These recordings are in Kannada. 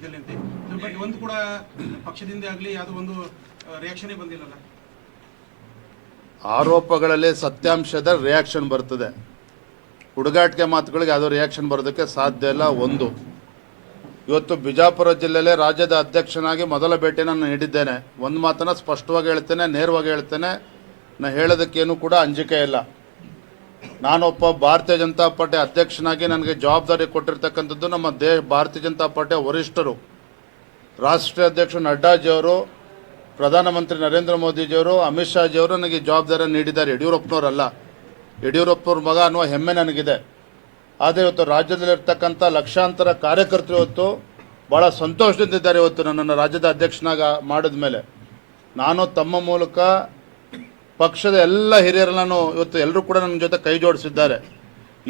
ದೇಶದಲ್ಲಿ ಅಂತ ಇದ್ರ ಬಗ್ಗೆ ಒಂದು ಕೂಡ ಪಕ್ಷದಿಂದ ಆಗಲಿ ಯಾವುದೋ ಒಂದು ರಿಯಾಕ್ಷನೇ ಬಂದಿಲ್ಲಲ್ಲ ಆರೋಪಗಳಲ್ಲಿ ಸತ್ಯಾಂಶದ ರಿಯಾಕ್ಷನ್ ಬರ್ತದೆ ಹುಡುಗಾಟಿಕೆ ಮಾತುಗಳಿಗೆ ಯಾವುದೋ ರಿಯಾಕ್ಷನ್ ಬರೋದಕ್ಕೆ ಸಾಧ್ಯ ಇಲ್ಲ ಒಂದು ಇವತ್ತು ಬಿಜಾಪುರ ಜಿಲ್ಲೆಯಲ್ಲೇ ರಾಜ್ಯದ ಅಧ್ಯಕ್ಷನಾಗಿ ಮೊದಲ ಭೇಟಿ ನಾನು ನೀಡಿದ್ದೇನೆ ಒಂದು ಮಾತನ್ನು ಸ್ಪಷ್ಟವಾಗಿ ಹೇಳ್ತೇನೆ ನೇರವಾಗಿ ಹೇಳ್ತೇನೆ ನಾನು ಹೇಳೋದಕ್ಕೇನು ಕೂಡ ಅಂಜಿಕೆ ಇಲ್ಲ ನಾನೊಬ್ಬ ಭಾರತೀಯ ಜನತಾ ಪಾರ್ಟಿ ಅಧ್ಯಕ್ಷನಾಗಿ ನನಗೆ ಜವಾಬ್ದಾರಿ ಕೊಟ್ಟಿರ್ತಕ್ಕಂಥದ್ದು ನಮ್ಮ ದೇಶ ಭಾರತೀಯ ಜನತಾ ಪಾರ್ಟಿಯ ವರಿಷ್ಠರು ರಾಷ್ಟ್ರೀಯ ಅಧ್ಯಕ್ಷರು ನಡ್ಡಾಜಿಯವರು ಪ್ರಧಾನಮಂತ್ರಿ ನರೇಂದ್ರ ಮೋದಿಜಿಯವರು ಅಮಿತ್ ಜಿಯವರು ನನಗೆ ಜವಾಬ್ದಾರಿ ನೀಡಿದ್ದಾರೆ ಯಡಿಯೂರಪ್ಪನವರಲ್ಲ ಯಡಿಯೂರಪ್ಪನವ್ರ ಮಗ ಅನ್ನುವ ಹೆಮ್ಮೆ ನನಗಿದೆ ಆದರೆ ಇವತ್ತು ರಾಜ್ಯದಲ್ಲಿರ್ತಕ್ಕಂಥ ಲಕ್ಷಾಂತರ ಕಾರ್ಯಕರ್ತರು ಇವತ್ತು ಭಾಳ ಸಂತೋಷದಿಂದಿದ್ದಾರೆ ಇವತ್ತು ನನ್ನನ್ನು ರಾಜ್ಯದ ಅಧ್ಯಕ್ಷನಾಗ ಮಾಡಿದ ಮೇಲೆ ನಾನು ತಮ್ಮ ಮೂಲಕ ಪಕ್ಷದ ಎಲ್ಲ ಹಿರಿಯರನ್ನು ಇವತ್ತು ಎಲ್ಲರೂ ಕೂಡ ನನ್ನ ಜೊತೆ ಕೈ ಜೋಡಿಸಿದ್ದಾರೆ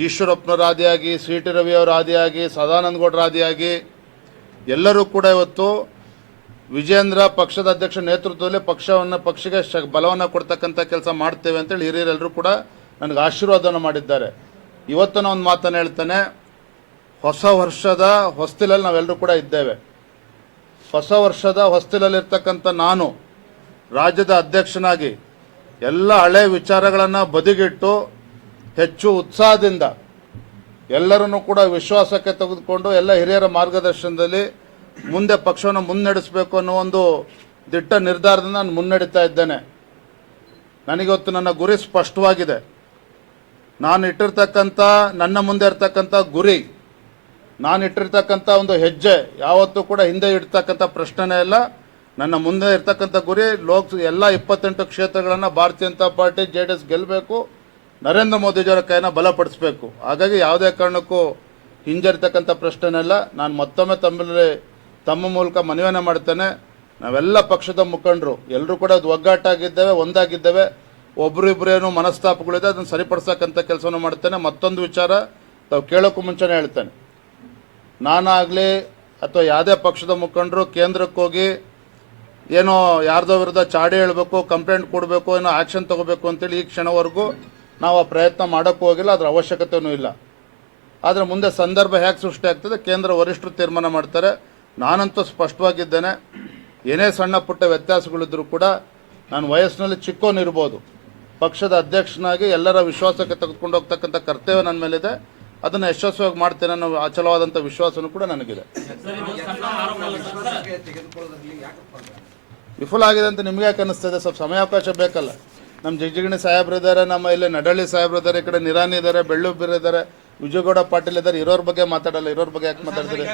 ಈಶ್ವರಪ್ಪನವ್ರ ಆದಿಯಾಗಿ ಸಿ ಟಿ ರವಿಯವರ ಆದಿಯಾಗಿ ಸದಾನಂದ ಗೌಡರ ಆದಿಯಾಗಿ ಎಲ್ಲರೂ ಕೂಡ ಇವತ್ತು ವಿಜೇಂದ್ರ ಪಕ್ಷದ ಅಧ್ಯಕ್ಷ ನೇತೃತ್ವದಲ್ಲಿ ಪಕ್ಷವನ್ನು ಪಕ್ಷಕ್ಕೆ ಶ ಬಲವನ್ನು ಕೊಡ್ತಕ್ಕಂಥ ಕೆಲಸ ಮಾಡ್ತೇವೆ ಅಂತೇಳಿ ಹಿರಿಯರೆಲ್ಲರೂ ಕೂಡ ನನಗೆ ಆಶೀರ್ವಾದವನ್ನು ಮಾಡಿದ್ದಾರೆ ಇವತ್ತು ನಾನು ಒಂದು ಮಾತನ್ನು ಹೇಳ್ತೇನೆ ಹೊಸ ವರ್ಷದ ಹೊಸ್ತಿಲಲ್ಲಿ ನಾವೆಲ್ಲರೂ ಕೂಡ ಇದ್ದೇವೆ ಹೊಸ ವರ್ಷದ ಹೊಸ್ತಿಲಲ್ಲಿರ್ತಕ್ಕಂಥ ನಾನು ರಾಜ್ಯದ ಅಧ್ಯಕ್ಷನಾಗಿ ಎಲ್ಲ ಹಳೆ ವಿಚಾರಗಳನ್ನು ಬದಿಗಿಟ್ಟು ಹೆಚ್ಚು ಉತ್ಸಾಹದಿಂದ ಎಲ್ಲರನ್ನು ಕೂಡ ವಿಶ್ವಾಸಕ್ಕೆ ತೆಗೆದುಕೊಂಡು ಎಲ್ಲ ಹಿರಿಯರ ಮಾರ್ಗದರ್ಶನದಲ್ಲಿ ಮುಂದೆ ಪಕ್ಷವನ್ನು ಮುನ್ನಡೆಸಬೇಕು ಅನ್ನೋ ಒಂದು ದಿಟ್ಟ ನಿರ್ಧಾರದಿಂದ ನಾನು ಮುನ್ನಡೀತಾ ಇದ್ದೇನೆ ನನಗಿವತ್ತು ನನ್ನ ಗುರಿ ಸ್ಪಷ್ಟವಾಗಿದೆ ನಾನು ಇಟ್ಟಿರ್ತಕ್ಕಂಥ ನನ್ನ ಮುಂದೆ ಇರ್ತಕ್ಕಂಥ ಗುರಿ ನಾನು ಇಟ್ಟಿರ್ತಕ್ಕಂಥ ಒಂದು ಹೆಜ್ಜೆ ಯಾವತ್ತೂ ಕೂಡ ಹಿಂದೆ ಇಡ್ತಕ್ಕಂಥ ಪ್ರಶ್ನೆನೇ ಇಲ್ಲ ನನ್ನ ಮುಂದೆ ಇರ್ತಕ್ಕಂಥ ಗುರಿ ಲೋಕ್ ಎಲ್ಲ ಇಪ್ಪತ್ತೆಂಟು ಕ್ಷೇತ್ರಗಳನ್ನು Bharatiya Janata party J D S ಗೆಲ್ಲಬೇಕು ನರೇಂದ್ರ ಮೋದಿಜಿಯವರ ಕೈನ ಬಲಪಡಿಸಬೇಕು ಹಾಗಾಗಿ ಯಾವುದೇ ಕಾರಣಕ್ಕೂ ಹಿಂಜರಿತಕ್ಕಂಥ ಪ್ರಶ್ನೆನೆಲ್ಲ ನಾನು ಮತ್ತೊಮ್ಮೆ ತಮ್ಮಲ್ಲಿ ತಮ್ಮ ಮೂಲಕ ಮನವಿಯನ್ನು ಮಾಡ್ತೇನೆ ನಾವೆಲ್ಲ ಪಕ್ಷದ ಮುಖಂಡರು ಎಲ್ಲರೂ ಕೂಡ ಅದು ಒಗ್ಗಟ್ಟಾಗಿದ್ದೇವೆ ಒಂದಾಗಿದ್ದೇವೆ ಒಬ್ಬರಿಬ್ಬರೇನು ಮನಸ್ತಾಪಗಳಿದೆ ಅದನ್ನು ಸರಿಪಡಿಸಕ್ಕಂಥ ಕೆಲಸವನ್ನು ಮಾಡ್ತೇನೆ ಮತ್ತೊಂದು ವಿಚಾರ ತಾವು ಕೇಳೋಕ್ಕೂ ಮುಂಚೆನೇ ಹೇಳ್ತೇನೆ ನಾನಾಗಲಿ ಅಥವಾ ಯಾವುದೇ ಪಕ್ಷದ ಮುಖಂಡರು ಕೇಂದ್ರಕ್ಕೋಗಿ ಏನೋ ಯಾರ್ದೋ ವಿರುದ್ಧ ಚಾಡಿ ಹೇಳಬೇಕು ಕಂಪ್ಲೇಂಟ್ ಕೊಡಬೇಕು ಏನೋ ಆ್ಯಕ್ಷನ್ ತಗೋಬೇಕು ಅಂತೇಳಿ ಈ ಕ್ಷಣವರೆಗೂ ನಾವು ಆ ಪ್ರಯತ್ನ ಮಾಡೋಕ್ಕೂ ಹೋಗಿಲ್ಲ ಅದರ ಅವಶ್ಯಕತೆಯೂ ಇಲ್ಲ ಆದರೆ ಮುಂದೆ ಸಂದರ್ಭ ಹೇಗೆ ಸೃಷ್ಟಿಯಾಗ್ತದೆ ಕೇಂದ್ರ ವರಿಷ್ಠರು ತೀರ್ಮಾನ ಮಾಡ್ತಾರೆ ನಾನಂತೂ ಸ್ಪಷ್ಟವಾಗಿದ್ದೇನೆ ಏನೇ ಸಣ್ಣ ಪುಟ್ಟ ವ್ಯತ್ಯಾಸಗಳಿದ್ದರೂ ಕೂಡ ನಾನು ವಯಸ್ಸಿನಲ್ಲಿ ಚಿಕ್ಕೋನಿರ್ಬೋದು ಪಕ್ಷದ ಅಧ್ಯಕ್ಷನಾಗಿ ಎಲ್ಲರ ವಿಶ್ವಾಸಕ್ಕೆ ತೆಗೆದುಕೊಂಡು ಹೋಗ್ತಕ್ಕಂಥ ಕರ್ತವ್ಯ ನನ್ನ ಮೇಲಿದೆ ಅದನ್ನು ಯಶಸ್ವಿಯಾಗಿ ಮಾಡ್ತೇನೆ ಅನ್ನೋ ಅಚಲವಾದಂಥ ವಿಶ್ವಾಸನೂ ಕೂಡ ನನಗಿದೆ ವಿಫುಲ ಆಗಿದೆ ಅಂತ ನಿಮ್ಗೆ ಯಾಕೆ ಅನ್ನಿಸ್ತದೆ ಸ್ವಲ್ಪ ಸಮಯಾವಕಾಶ ಬೇಕಲ್ಲ ನಮ್ಮ ಸಾಹೇಬ್ರು ಇದ್ದಾರೆ ನಮ್ಮ ಇಲ್ಲಿ ನಡಳ್ಳಿ ಸಾಹೇಬ್ರಿದ್ದಾರೆ ಈ ಕಡೆ ನಿರಾನಿ ಇದ್ದಾರೆ ಇದಾರೆ ವಿಜಯಗೌಡ ಪಾಟೀಲ್ ಇದಾರೆ ಇರೋರ ಬಗ್ಗೆ ಮಾತಾಡಲ್ಲ ಇರೋರ್ ಬಗ್ಗೆ ಯಾಕೆ ಮಾತಾಡ್ತಾರೆ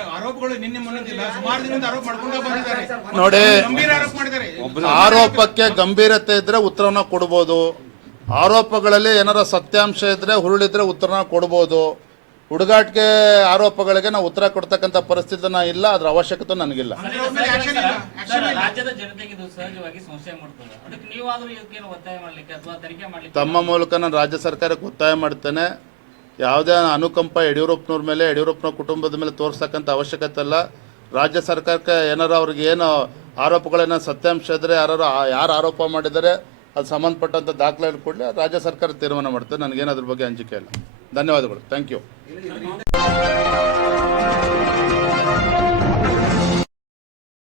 ನೋಡಿ ಆರೋಪಕ್ಕೆ ಗಂಭೀರತೆ ಇದ್ರೆ ಉತ್ತರನ ಕೊಡ್ಬೋದು ಆರೋಪಗಳಲ್ಲಿ ಏನಾರ ಸತ್ಯಾಂಶ ಇದ್ರೆ ಹುರುಳಿದ್ರೆ ಉತ್ತರನ ಕೊಡ್ಬೋದು ಹುಡುಗಾಟಿಗೆ ಆರೋಪಗಳಿಗೆ ನಾವು ಉತ್ತರ ಕೊಡ್ತಕ್ಕಂಥ ಪರಿಸ್ಥಿತಿ ಇಲ್ಲ ಅದರ ಅವಶ್ಯಕತೆ ನನಗಿಲ್ಲ ತಮ್ಮ ಮೂಲಕ ನಾನು ರಾಜ್ಯ ಸರ್ಕಾರಕ್ಕೆ ಒತ್ತಾಯ ಮಾಡ್ತೇನೆ ಯಾವುದೇ ಅನುಕಂಪ ಯಡಿಯೂರಪ್ಪನವ್ರ ಮೇಲೆ ಯಡಿಯೂರಪ್ಪನ ಕುಟುಂಬದ ಮೇಲೆ ತೋರಿಸ್ತಕ್ಕಂಥ ಅವಶ್ಯಕತೆ ಇಲ್ಲ ರಾಜ್ಯ ಸರ್ಕಾರಕ್ಕೆ ಏನಾರು ಅವ್ರಿಗೆ ಏನು ಆರೋಪಗಳೇನೋ ಸತ್ಯಾಂಶ ಇದ್ರೆ ಯಾರು ಯಾರು ಆರೋಪ ಮಾಡಿದರೆ ಅದು ಸಂಬಂಧಪಟ್ಟಂಥ ದಾಖಲೆ ಕೊಡಲಿ ರಾಜ್ಯ ಸರ್ಕಾರ ತೀರ್ಮಾನ ಮಾಡ್ತದೆ ನನಗೇನು ಅದ್ರ ಬಗ್ಗೆ ಅಂಜಿಕೆ ಇಲ್ಲ ಧನ್ಯವಾದಗಳು ಥ್ಯಾಂಕ್ ಯು